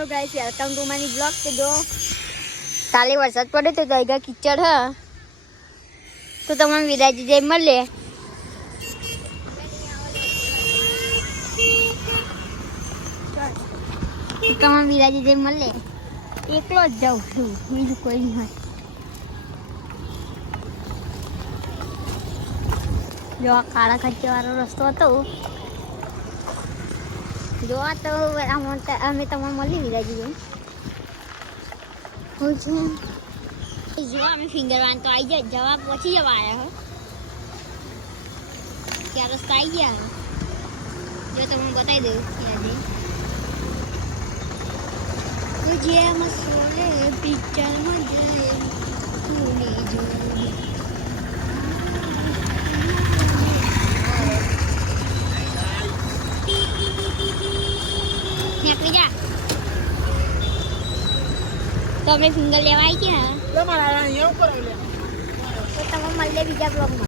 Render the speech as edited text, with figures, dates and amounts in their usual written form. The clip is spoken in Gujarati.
તો guys welcome to my blog. તો જો કાલે વરસાદ પડ્યો તો દઈગા કિચડ હ તો તમને વિરાજી જઈ મળે. તમને વિરાજી જઈ મળે એકલો જ જાઉં છું, બીજું કોઈ નહીં હોય. જો આ કાળા ખચ્ચરવાળો રસ્તો હતો, જો આ તો અમે તમને મળી વિરાજી જઈ. જો અમે ફિંગરવાન તો આવી જાય, જવાબ પહોંચી જવા આવ્યા હો. ત્યાં રસ્તા આવી ગયા. જો તમને બતાવી દઉં આજે તો જે મસોલે પિક્ચરમાં જાય ભૂલી જોઈ. નીકળી જા. તો અમે ફિંગર લેવા આવી ગયા. તો તમે મળે બીજા બ્લોગમાં.